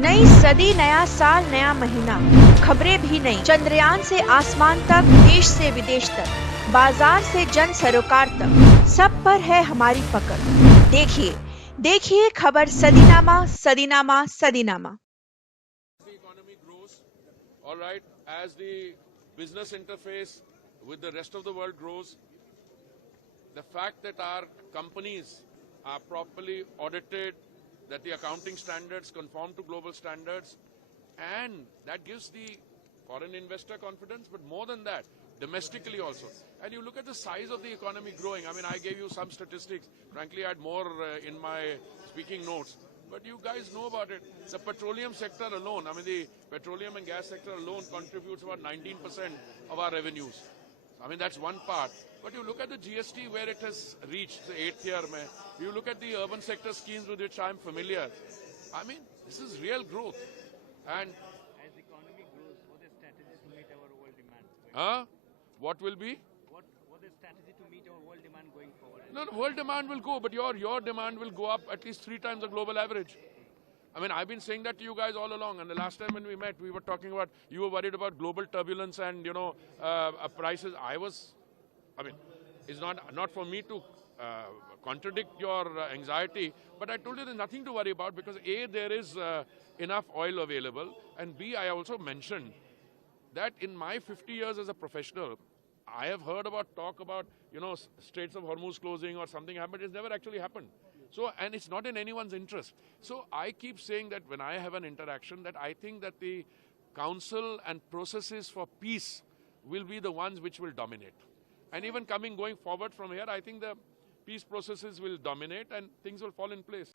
नई सदी, नया साल, नया महीना, खबरें भी नई। चंद्रयान से आसमान तक, देश से विदेश तक, बाजार से जन सरोकार तक, सब पर है हमारी पकड़। देखिए, देखिए खबर सदीनामा, सदीनामा, सदीनामा। The economy grows, all right, as the business interface with the rest of the world grows, the fact that our companies are properly audited, that the accounting standards conform to global standards, and that gives the foreign investor confidence, but more than that, domestically also. And you look at the size of the economy growing. I mean, I gave you some statistics. Frankly, I had more in my speaking notes. But you guys know about it. The petroleum sector alone, I mean, the petroleum and gas sector alone contributes about 19% of our revenues. I mean, that's one part. But you look at the GST where it has reached, the 8th year, mein. You look at the urban sector schemes with which I'm familiar. I mean, this is real growth. And As the economy grows, what is strategy to meet our world demand? what will be? What is strategy to meet our world demand going forward? No, the world demand will go, but your demand will go up at least 3 times the global average. I mean, I've been saying that to you guys all along. And the last time when we met, we were talking about, you were worried about global turbulence and, prices. I mean, it's not for me to contradict your anxiety, but I told you there's nothing to worry about because A, there is enough oil available, and B, I also mentioned that in my 50 years as a professional, I have heard about talk about, Straits of Hormuz closing or something happened. It's never actually happened. So, and it's not in anyone's interest. So I keep saying that when I have an interaction, that I think that the council and processes for peace will be the ones which will dominate. And even going forward from here, I think the peace processes will dominate and things will fall in place.